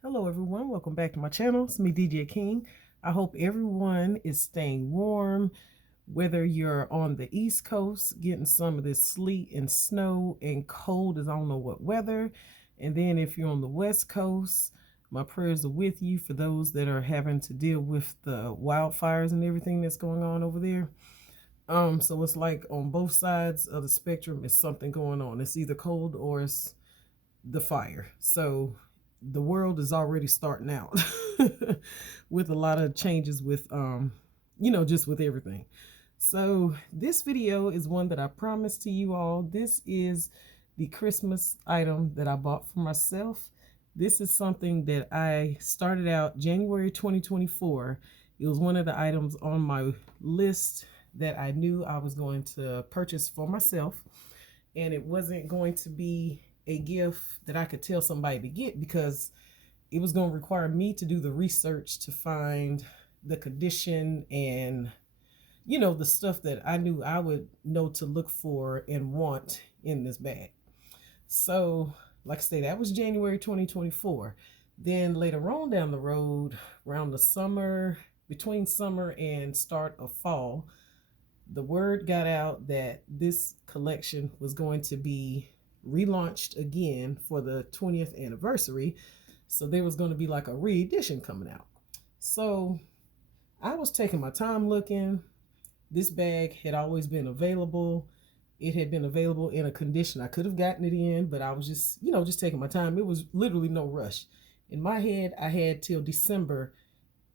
Hello everyone, welcome back to my channel. It's me, DJ King. I hope everyone is staying warm, whether you're on the East Coast getting some of this sleet and snow and cold as I don't know what weather. And then if you're on the West Coast, my prayers are with you for those that are having to deal with the wildfires and everything that's going on over there. So it's like on both sides of the spectrum is something going on. It's either cold or it's the fire. So the world is already starting out with a lot of changes with just with everything. So this video is one that I promised to you all. This is the Christmas item that I bought for myself. This is something that I started out January 2024. It was one of the items on my list that I knew I was going to purchase for myself, and it wasn't going to be a gift that I could tell somebody to get because it was going to require me to do the research to find the condition and the stuff that I knew I would know to look for and want in this bag. So like I say, that was January 2024. Then later on down the road, around the summer, between summer and start of fall, the word got out that this collection was going to be relaunched again for the 20th anniversary. So there was going to be like a re-edition coming out. So I was taking my time looking. This bag had always been available. It had been available in a condition I could have gotten it in, but I was just taking my time. It was literally no rush. In my head, I had till December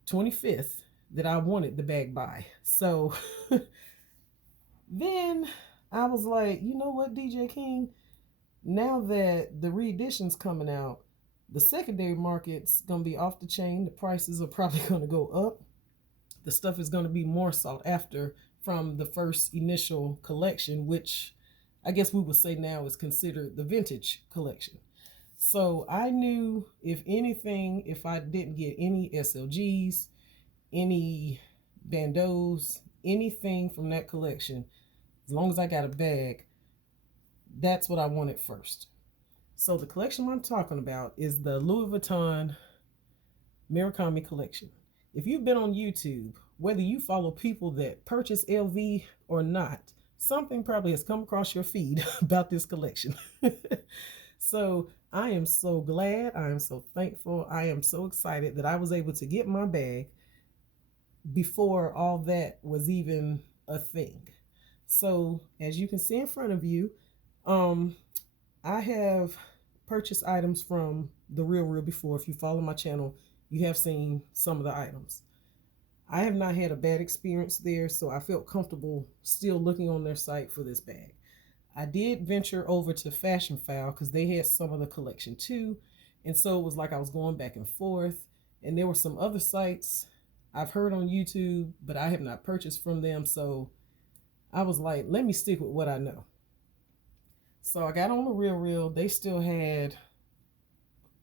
25th that I wanted the bag by. So then I was like, you know what, DJ King? Now that the re-edition's coming out, the secondary market's gonna be off the chain. The prices are probably gonna go up. The stuff is gonna be more sought after from the first initial collection, which I guess we would say now is considered the vintage collection. So I knew, if anything, if I didn't get any SLGs, any bandeaus, anything from that collection, as long as I got a bag, that's what I wanted first. So the collection I'm talking about is the Louis Vuitton Murakami collection. If you've been on YouTube, whether you follow people that purchase LV or not, something probably has come across your feed about this collection. So I am so glad, I am so thankful, I am so excited that I was able to get my bag before all that was even a thing. So as you can see in front of you, I have purchased items from The Real before. If you follow my channel, you have seen some of the items. I have not had a bad experience there, so I felt comfortable still looking on their site for this bag. I did venture over to Fashion File because they had some of the collection too, and so it was like I was going back and forth. And there were some other sites I've heard on YouTube, but I have not purchased from them, so I was like, let me stick with what I know. So I got on The Real. They still had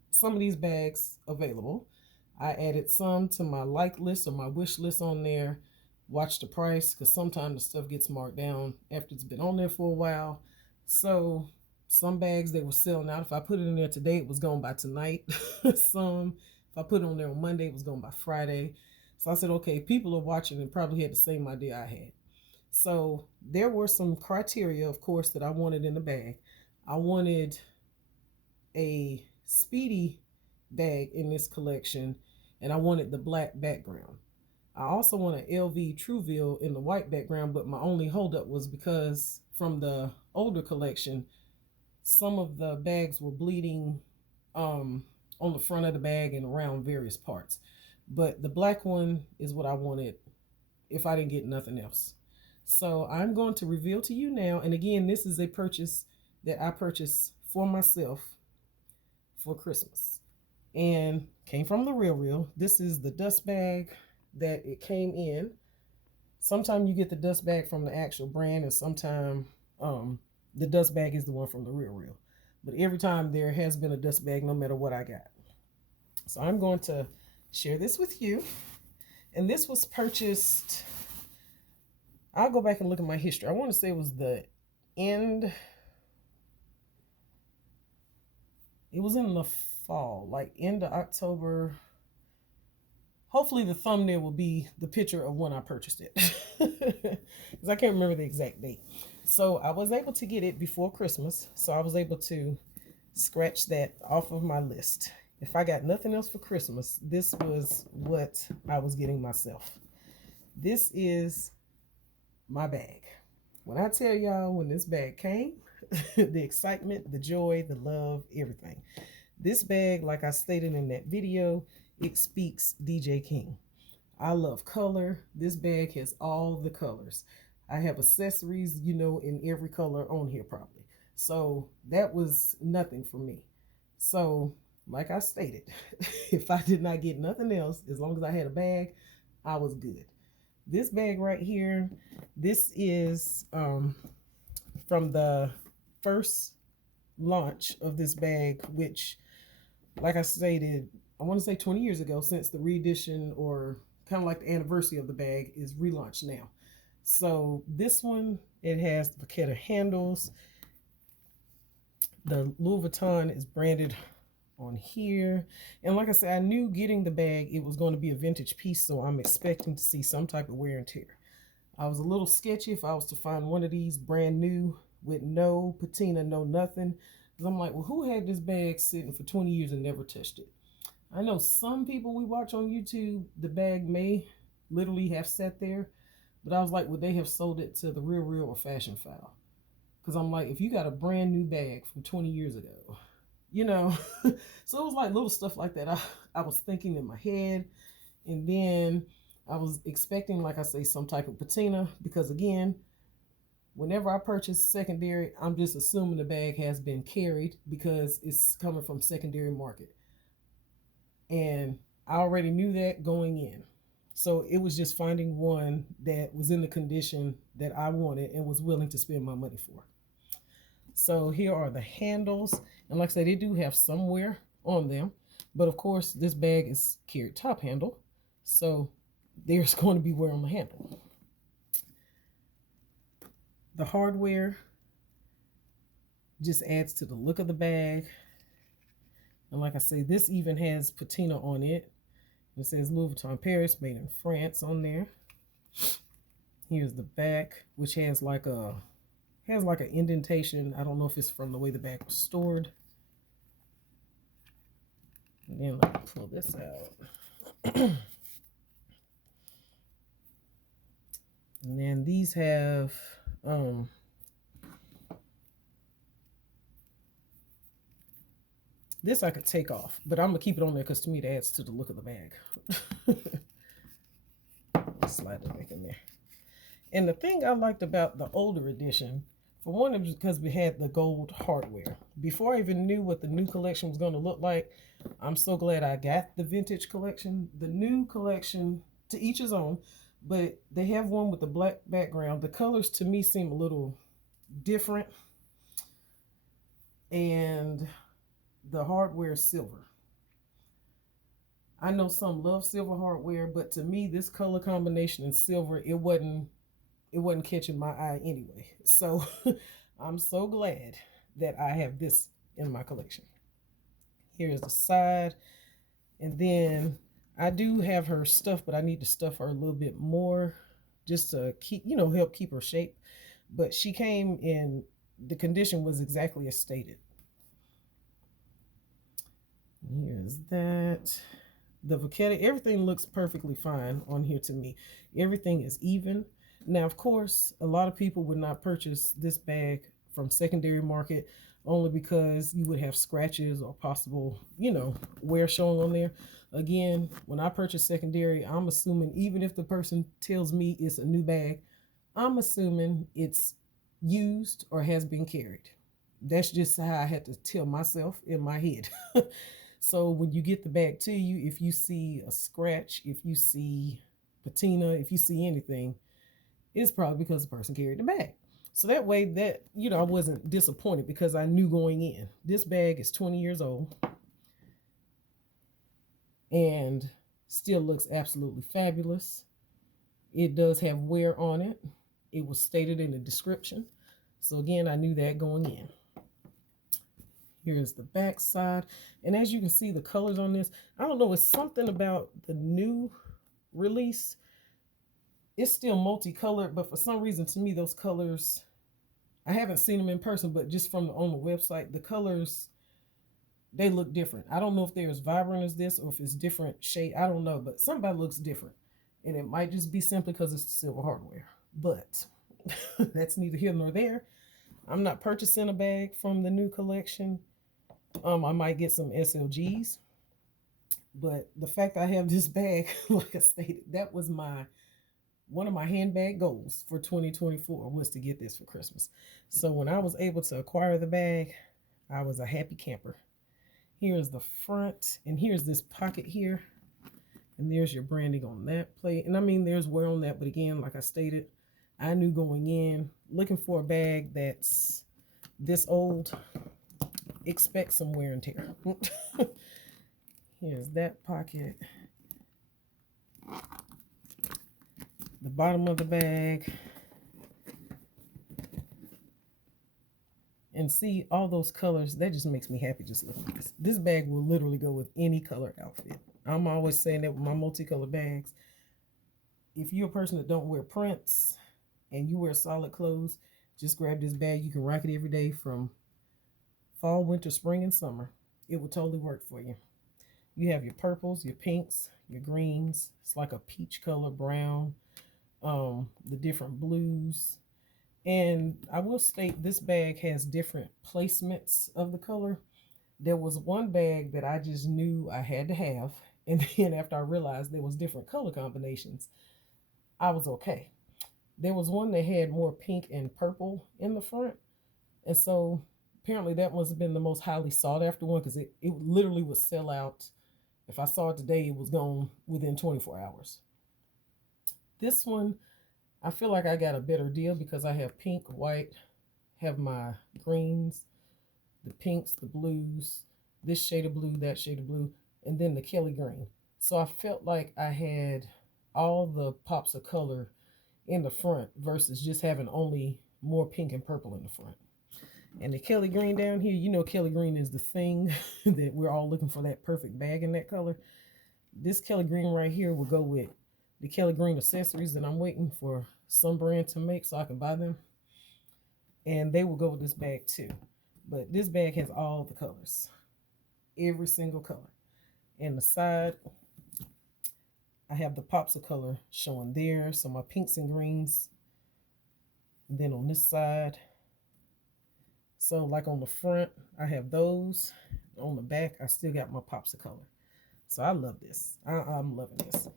some of these bags available. I added some to my like list or my wish list on there. Watch the price, because sometimes the stuff gets marked down after it's been on there for a while. So some bags they were selling out. If I put it in there today, it was gone by tonight. Some, if I put it on there on Monday, it was gone by Friday. So I said, okay, people are watching and probably had the same idea I had. So there were some criteria, of course, that I wanted in the bag. I wanted a Speedy bag in this collection, and I wanted the black background. I also want an LV Trouville in the white background, but my only holdup was because from the older collection, some of the bags were bleeding on the front of the bag and around various parts. But the black one is what I wanted if I didn't get nothing else. So I'm going to reveal to you now. And again, this is a purchase that I purchased for myself for Christmas and came from The Real. This is the dust bag that it came in. Sometimes you get the dust bag from the actual brand, and sometimes the dust bag is the one from The Real. But every time there has been a dust bag, no matter what I got. So I'm going to share this with you. And this was purchased, I'll go back and look at my history. I want to say it was the end, it was in the fall, like end of October. Hopefully the thumbnail will be the picture of when I purchased it, because I can't remember the exact date. So I was able to get it before Christmas, so I was able to scratch that off of my list. If I got nothing else for Christmas, this was what I was getting myself. This is my bag. When I tell y'all, when this bag came, the excitement, the joy, the love, everything. This bag, like I stated in that video, it speaks DJ King. I love color. This bag has all the colors. I have accessories, you know, in every color on here probably. So that was nothing for me. So, like I stated, if I did not get nothing else, as long as I had a bag, I was good. This bag right here, this is from the first launch of this bag, which, like I stated, I want to say 20 years ago, since the reedition or kind of like the anniversary of the bag is relaunched now. So this one, it has the Vachetta handles. The Louis Vuitton is branded on here. And like I said, I knew getting the bag, it was going to be a vintage piece, so I'm expecting to see some type of wear and tear. I was a little sketchy if I was to find one of these brand new with no patina, no nothing. Because I'm like, well, who had this bag sitting for 20 years and never touched it? I know some people we watch on YouTube, the bag may literally have sat there, but I was like, would they have sold it to the Real or Fashion File? Because I'm like, if you got a brand new bag from 20 years ago, you know. So it was like little stuff like that I was thinking in my head. And then I was expecting, like I say, some type of patina, because again, whenever I purchase secondary, I'm just assuming the bag has been carried because it's coming from secondary market. And I already knew that going in. So it was just finding one that was in the condition that I wanted and was willing to spend my money for. So here are the handles. And like I said, they do have some wear on them. But of course, this bag is carried top handle. So there's going to be wear on the handle. The hardware just adds to the look of the bag. And like I say, this even has patina on it. It says Louis Vuitton Paris, made in France on there. Here's the back, which has like an indentation. I don't know if it's from the way the bag was stored. And then let me pull this out. And then these have this I could take off, but I'm gonna keep it on there because to me it adds to the look of the bag. Slide it back in there. And the thing I liked about the older edition, for one, it was because we had the gold hardware. Before I even knew what the new collection was going to look like, I'm so glad I got the vintage collection. The new collection, to each his own, but they have one with a black background. The colors to me seem a little different. And the hardware is silver. I know some love silver hardware, but to me, this color combination in silver, it wasn't catching my eye anyway. So I'm so glad that I have this in my collection. Here's the side. And then I do have her stuff, but I need to stuff her a little bit more just to keep, help keep her shape. But she came in, the condition was exactly as stated. Here's that. The Vachetta, everything looks perfectly fine on here to me. Everything is even. Now, of course, a lot of people would not purchase this bag from secondary market only because you would have scratches or possible, wear showing on there. Again, when I purchase secondary, I'm assuming even if the person tells me it's a new bag, I'm assuming it's used or has been carried. That's just how I had to tell myself in my head. So when you get the bag to you, if you see a scratch, if you see patina, if you see anything, it's probably because the person carried the bag. So that way that, I wasn't disappointed because I knew going in. This bag is 20 years old and still looks absolutely fabulous. It does have wear on it. It was stated in the description. So again, I knew that going in. Here's the back side. And as you can see, the colors on this, I don't know, it's something about the new release. It's still multicolored, but for some reason, to me, those colors, I haven't seen them in person, but just from on the website, the colors, they look different. I don't know if they're as vibrant as this or if it's different shade. I don't know, but somebody looks different. And it might just be simply because it's silver hardware. But that's neither here nor there. I'm not purchasing a bag from the new collection. I might get some SLGs. But the fact I have this bag, like I stated, that was one of my handbag goals for 2024 was to get this for Christmas. So when I was able to acquire the bag, I was a happy camper. Here's the front, and here's this pocket here. And there's your branding on that plate. And I mean, there's wear on that, but again, like I stated, I knew going in, looking for a bag that's this old, expect some wear and tear. Here's that pocket. The bottom of the bag. And see all those colors, that just makes me happy just looking at this. This bag will literally go with any color outfit. I'm always saying that with my multicolored bags. If you're a person that don't wear prints and you wear solid clothes, just grab this bag. You can rock it every day from fall, winter, spring, and summer. It will totally work for you. You have your purples, your pinks, your greens. It's like a peach color, brown, the different blues. And I will state this bag has different placements of the color. There was one bag that I just knew I had to have. And then after I realized there was different color combinations, I was okay. There was one that had more pink and purple in the front. And so apparently that must have been the most highly sought after one because it literally would sell out. If I saw it today, it was gone within 24 hours. This one, I feel like I got a better deal because I have pink, white, have my greens, the pinks, the blues, this shade of blue, that shade of blue, and then the Kelly green. So I felt like I had all the pops of color in the front versus just having only more pink and purple in the front. And the Kelly green down here, you know Kelly green is the thing that we're all looking for, that perfect bag in that color. This Kelly green right here will go with the Kelly green accessories that I'm waiting for some brand to make so I can buy them. And they will go with this bag too. But this bag has all the colors. Every single color. And the side, I have the pops of color showing there. So my pinks and greens. And then on this side, so like on the front, I have those. On the back, I still got my pops of color. So I love this. I'm loving this.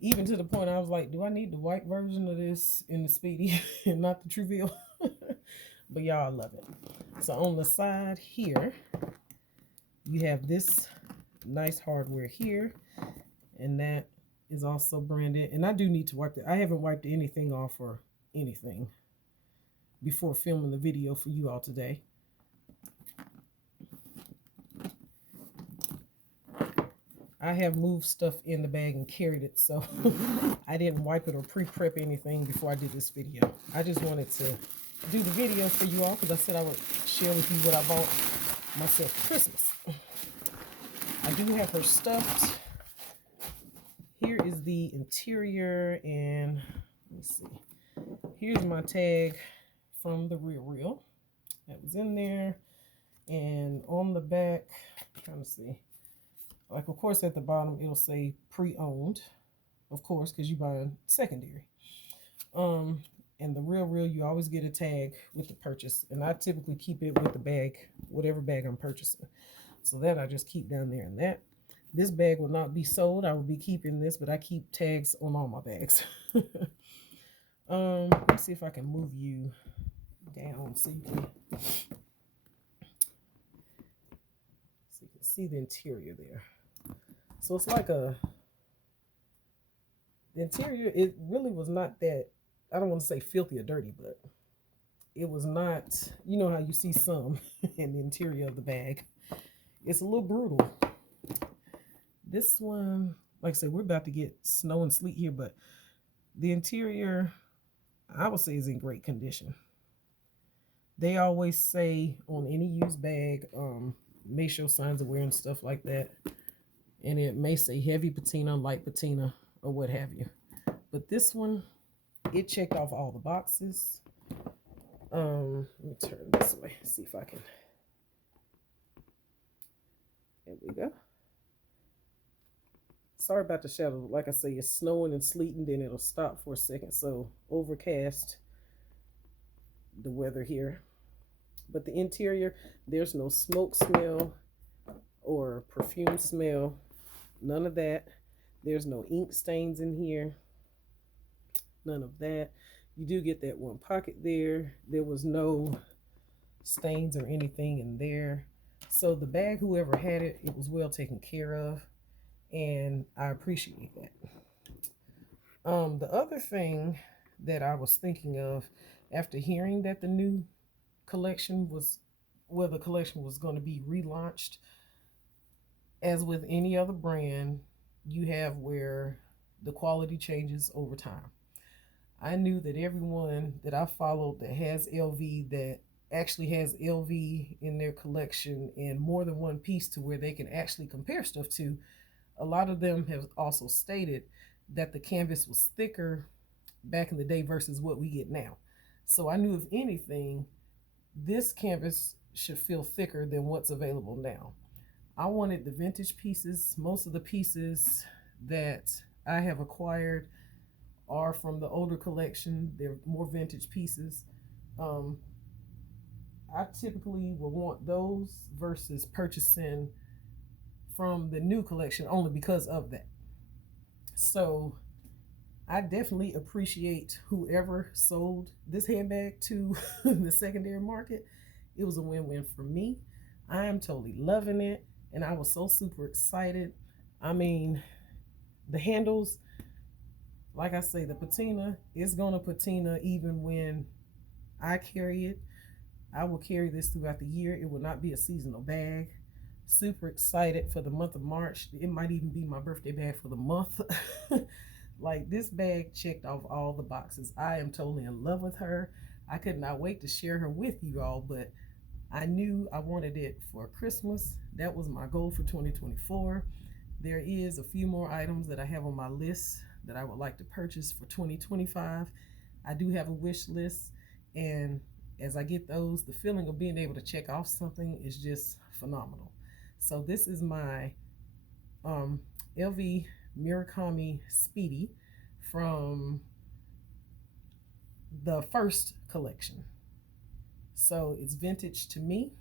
Even to the point I was like, do I need the white version of this in the Speedy and not the Trivial? But y'all, I love it. So on the side here, you have this nice hardware here. And that is also branded. And I do need to wipe it. I haven't wiped anything off or anything before filming the video for you all today. I have moved stuff in the bag and carried it, so I didn't wipe it or pre-prep anything before I did this video. I just wanted to do the video for you all because I said I would share with you what I bought myself for Christmas. I do have her stuffed. Here is the interior, and let me see. Here's my tag from the Real that was in there, and on the back, I'm trying to see. Like, of course, at the bottom, it'll say pre-owned, of course, because you buy a secondary. And the Real, you always get a tag with the purchase. And I typically keep it with the bag, whatever bag I'm purchasing. So that I just keep down there. And that, this bag will not be sold. I will be keeping this, but I keep tags on all my bags. Let's see if I can move you down so you can see the interior there. So it's like the interior, it really was not that, I don't want to say filthy or dirty, but it was not, you know how you see some in the interior of the bag. It's a little brutal. This one, like I said, we're about to get snow and sleet here, but the interior, I would say, is in great condition. They always say on any used bag, may show signs of wear and stuff like that. And it may say heavy patina, light patina, or what have you. But this one, it checked off all the boxes. Let me turn this way, see if I can. There we go. Sorry about the shadow. Like I say, it's snowing and sleeting, then it'll stop for a second. So overcast, the weather here. But the interior, there's no smoke smell or perfume smell. None of that. There's no ink stains in here. None of that. You do get that one pocket there. There was no stains or anything in there. So the bag, whoever had it, it was well taken care of. And I appreciate that. The other thing that I was thinking of after hearing that the new collection was, well, the collection was going to be relaunched, as with any other brand, you have where the quality changes over time. I knew that everyone that I followed that has LV, that actually has LV in their collection in more than one piece to where they can actually compare stuff to, a lot of them have also stated that the canvas was thicker back in the day versus what we get now. So I knew, if anything, this canvas should feel thicker than what's available now. I wanted the vintage pieces. Most of the pieces that I have acquired are from the older collection. They're more vintage pieces. I typically will want those versus purchasing from the new collection only because of that. So I definitely appreciate whoever sold this handbag to the secondary market. It was a win-win for me. I am totally loving it, and I was so super excited. I mean, the handles, like I say, the patina is gonna patina even when I carry it. I will carry this throughout the year. It will not be a seasonal bag. Super excited for the month of March. It might even be my birthday bag for the month. Like, this bag checked off all the boxes. I am totally in love with her. I could not wait to share her with you all, but I knew I wanted it for Christmas. That was my goal for 2024. There is a few more items that I have on my list that I would like to purchase for 2025. I do have a wish list, and as I get those, the feeling of being able to check off something is just phenomenal. So this is my LV Murakami Speedy from the first collection. So it's vintage to me.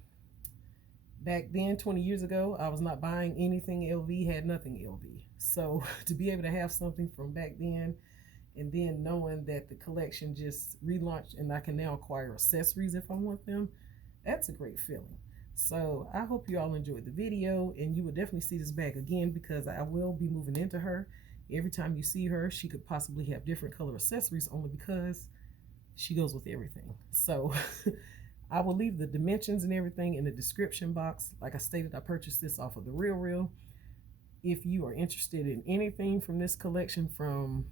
Back then, 20 years ago, I was not buying anything LV, had nothing LV. So to be able to have something from back then, and then knowing that the collection just relaunched and I can now acquire accessories if I want them, that's a great feeling. So I hope you all enjoyed the video, and you will definitely see this bag again because I will be moving into her. Every time you see her, she could possibly have different color accessories only because she goes with everything. So I will leave the dimensions and everything in the description box. Like I stated, I purchased this off of the Real. If you are interested in anything from this collection from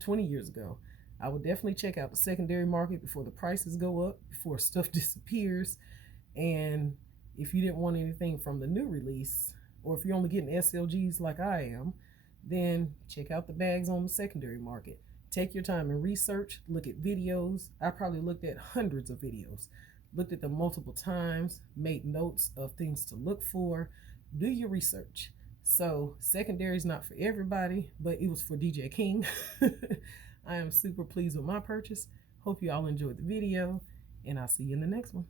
20 years ago, I would definitely check out the secondary market before the prices go up, before stuff disappears. And if you didn't want anything from the new release, or if you're only getting SLGs like I am, then check out the bags on the secondary market. Take your time and research, look at videos. I probably looked at hundreds of videos, looked at them multiple times, made notes of things to look for. Do your research. So secondary is not for everybody, but it was for DJ King. I am super pleased with my purchase. Hope you all enjoyed the video, and I'll see you in the next one.